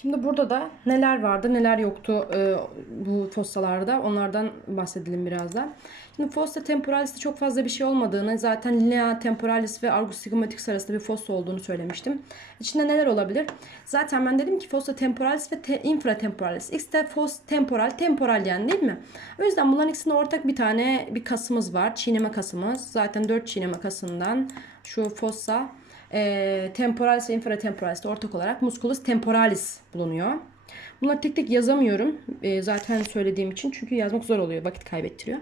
Şimdi burada da neler vardı neler yoktu e, bu fossalarda onlardan bahsedelim birazdan. Şimdi fossa temporalis'te çok fazla bir şey olmadığını zaten linea temporalis ve argus sigmoticus arasında bir fossa olduğunu söylemiştim. İçinde neler olabilir? Zaten ben dedim ki fossa temporalis ve te, infratemporalis. X de fos temporal, temporal yani değil mi? O yüzden bunların ikisinde ortak bir tane bir kasımız var. Çiğneme kasımız. Zaten 4 çiğneme kasından şu fossa e, temporalis ve infratemporalis de ortak olarak musculus temporalis bulunuyor. Bunları tek tek yazamıyorum. E, zaten söylediğim için çünkü yazmak zor oluyor. Vakit kaybettiriyor.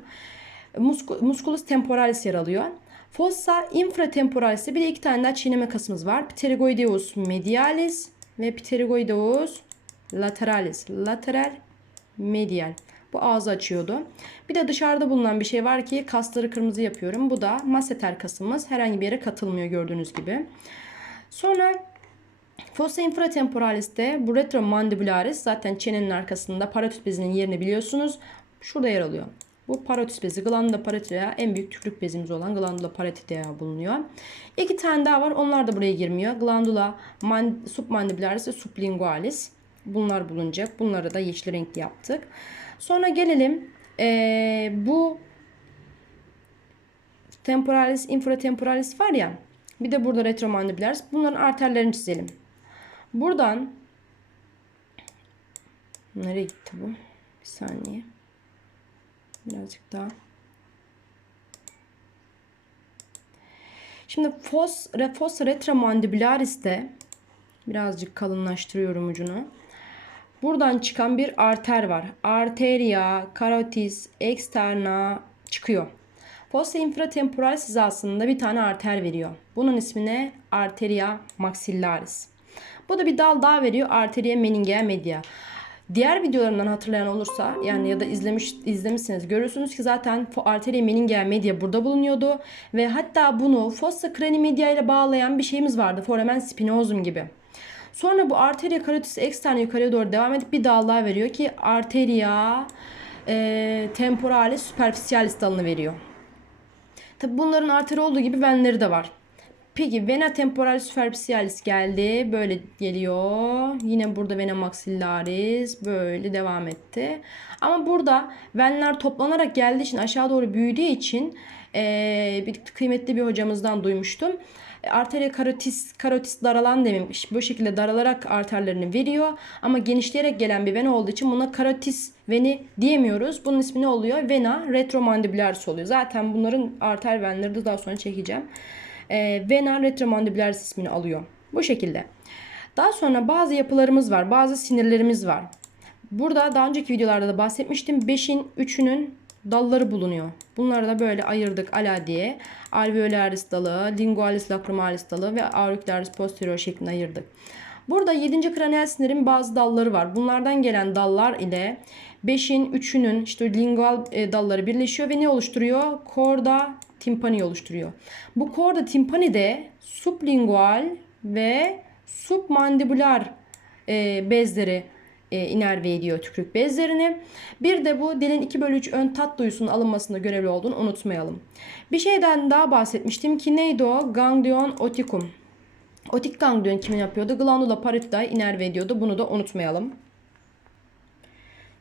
Muscu- musculus temporalis yer alıyor. Fossa infratemporalis'te bir de iki tane daha çiğneme kasımız var. Pterygoideus medialis ve Pterygoideus lateralis. Lateral medial. Bu ağzı açıyordu. Bir de dışarıda bulunan bir şey var ki kasları kırmızı yapıyorum. Bu da masseter kasımız. Herhangi bir yere katılmıyor gördüğünüz gibi. Sonra Fossa infratemporalis'te bu retromandibularis zaten çenenin arkasında parotid bezinin yerini biliyorsunuz. Şurada yer alıyor. Bu parotid bezi glandula parotidea en büyük tükürük bezimiz olan glandula parotidea bulunuyor. İki tane daha var. Onlar da buraya girmiyor. Glandula man, submandibularis ve sublingualis. Bunlar bulunacak. Bunları da yeşil renkli yaptık. Sonra gelelim ee, bu temporalis, infratemporalis var ya. Bir de burada retromandibularis. Bunların arterlerini çizelim. Buradan nereye gitti bu? Bir saniye. Birazcık daha. Şimdi fos, refos retramandibularis'te birazcık kalınlaştırıyorum ucunu. Buradan çıkan bir arter var. Arteria carotis externa çıkıyor. Fossa infratemporalis hizasında bir tane arter veriyor. Bunun ismine arteria maxillaris. Bu da bir dal daha veriyor. Arteria meningea media. Diğer videolarımdan hatırlayan olursa yani ya da izlemiş izlemişsiniz görürsünüz ki zaten arteria meningea media burada bulunuyordu ve hatta bunu fossa crani media ile bağlayan bir şeyimiz vardı. Foramen spinosum gibi. Sonra bu arteria carotis externa yukarıya doğru devam edip bir dal daha veriyor ki arteria e, temporalis superficialis dalını veriyor. Tabi bunların arteri olduğu gibi venleri de var. Peki vena temporalis superficialis geldi. Böyle geliyor. Yine burada vena maxillaris böyle devam etti. Ama burada venler toplanarak geldiği için aşağı doğru büyüdüğü için ee, bir kıymetli bir hocamızdan duymuştum. Arteria carotis, carotis daralan dememiş. Bu şekilde daralarak arterlerini veriyor. Ama genişleyerek gelen bir vena olduğu için buna carotis veni diyemiyoruz. Bunun ismi ne oluyor? Vena retromandibularis oluyor. Zaten bunların arter venleri de daha sonra çekeceğim. E, vena retromandibularis ismini alıyor. Bu şekilde. Daha sonra bazı yapılarımız var. Bazı sinirlerimiz var. Burada daha önceki videolarda da bahsetmiştim. 5'in 3'ünün dalları bulunuyor. Bunları da böyle ayırdık ala diye. Alveolaris dalı, lingualis lacrimalis dalı ve auricularis posterior şeklinde ayırdık. Burada 7. kraniyal sinirin bazı dalları var. Bunlardan gelen dallar ile 5'in 3'ünün işte lingual e, dalları birleşiyor ve ne oluşturuyor? Korda timpani oluşturuyor. Bu korda timpani de sublingual ve submandibular e, bezleri e, inerve ediyor tükürük bezlerini. Bir de bu dilin 2 bölü 3 ön tat duyusunun alınmasında görevli olduğunu unutmayalım. Bir şeyden daha bahsetmiştim ki neydi o? Ganglion oticum. Otik ganglion kimin yapıyordu? Glandula parotida inerve ediyordu. Bunu da unutmayalım.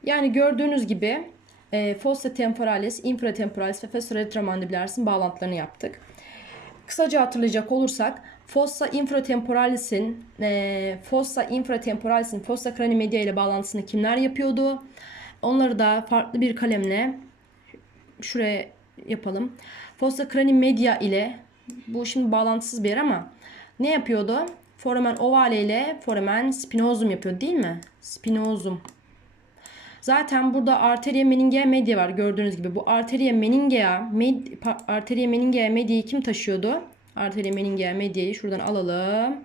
Yani gördüğünüz gibi e, fossa temporalis, infratemporalis ve fossa retramandibularis'in bağlantılarını yaptık. Kısaca hatırlayacak olursak fossa infratemporalis'in e, fossa infratemporalis'in fossa crani media ile bağlantısını kimler yapıyordu? Onları da farklı bir kalemle şuraya yapalım. Fossa crani media ile bu şimdi bağlantısız bir yer ama ne yapıyordu? Foramen ovale ile foramen spinosum yapıyor değil mi? Spinosum. Zaten burada arteria meningea media var gördüğünüz gibi. Bu arteria meningea, med, arteria meningea media'yı kim taşıyordu? Arteria meningea media'yı şuradan alalım.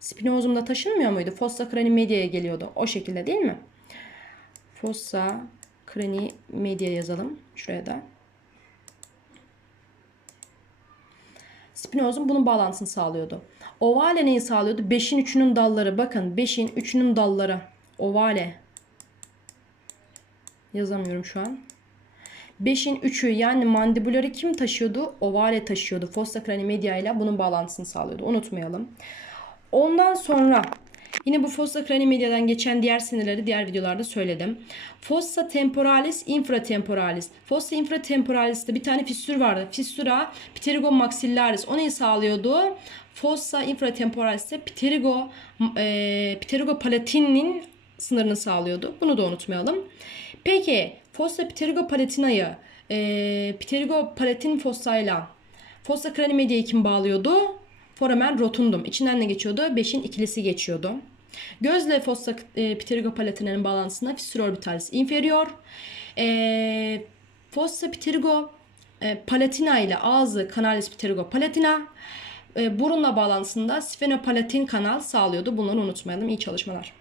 Spinozumda taşınmıyor muydu? Fossa crani media'ya geliyordu. O şekilde değil mi? Fossa crani media yazalım. Şuraya da. Spinozum bunun bağlantısını sağlıyordu. Ovale neyi sağlıyordu? 5'in 3'ünün dalları. Bakın 5'in 3'ünün dalları. Ovale. Yazamıyorum şu an. 5'in 3'ü yani mandibulları kim taşıyordu? Ovale taşıyordu. Fossa crani media ile bunun bağlantısını sağlıyordu. Unutmayalım. Ondan sonra Yine bu fossa cranimedia'dan geçen diğer sinirleri diğer videolarda söyledim. Fossa temporalis, infratemporalis. Fossa infratemporalis'te bir tane fissür vardı. Fissura pterygo maxillaris. O neyi sağlıyordu? Fossa infratemporalis'te pterygo, e, pterygo palatinin sınırını sağlıyordu. Bunu da unutmayalım. Peki fossa pterygo palatinayı e, pterygo palatin fossayla fossa cranimedia'yı kim bağlıyordu? Foramen rotundum. İçinden ne geçiyordu? 5'in ikilisi geçiyordu. Gözle fossa e, pterygo palatinanın bağlantısında fissura orbitalis inferior. E, fossa pterygo e, palatina ile ağzı kanalis pterygo palatina. E, burunla bağlantısında sfenopalatin kanal sağlıyordu. Bunları unutmayalım. İyi çalışmalar.